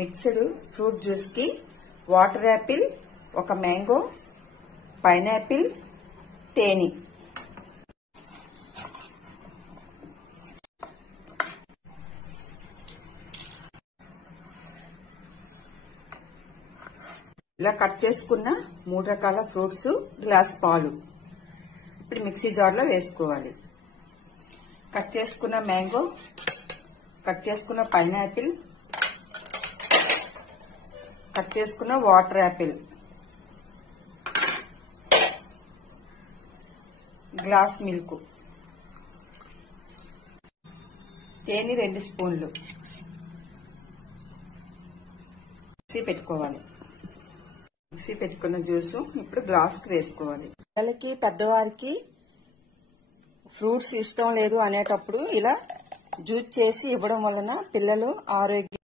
Mixed fruit juice కి water Apple, ఒక mango, pineapple, తేనె. ఇలా కట్ చేసుకున్న 3 రకాల ఫ్రూట్స్, గ్లాస్ పాలు ఇప్పుడు మిక్సీ జార్లో వేసుకోవాలి. కట్ చేసుకున్న మ్యాంగో, కట్ చేసుకున్న పైనాపిల్, కట్ చేసుకున్న వాటర్ యాపిల్, గ్లాస్ మిల్క్, తేనె 2 స్పూన్లు మిక్సీ పెట్టుకోవాలి. మిక్సీ పెట్టుకున్న జ్యూస్ ఇప్పుడు గ్లాస్కి వేసుకోవాలి. పిల్లలకి పెద్దవారికి ఫ్రూట్స్ ఇష్టం లేదు అనేటప్పుడు ఇలా జ్యూస్ చేసి ఇవ్వడం వలన పిల్లలు ఆరోగ్యం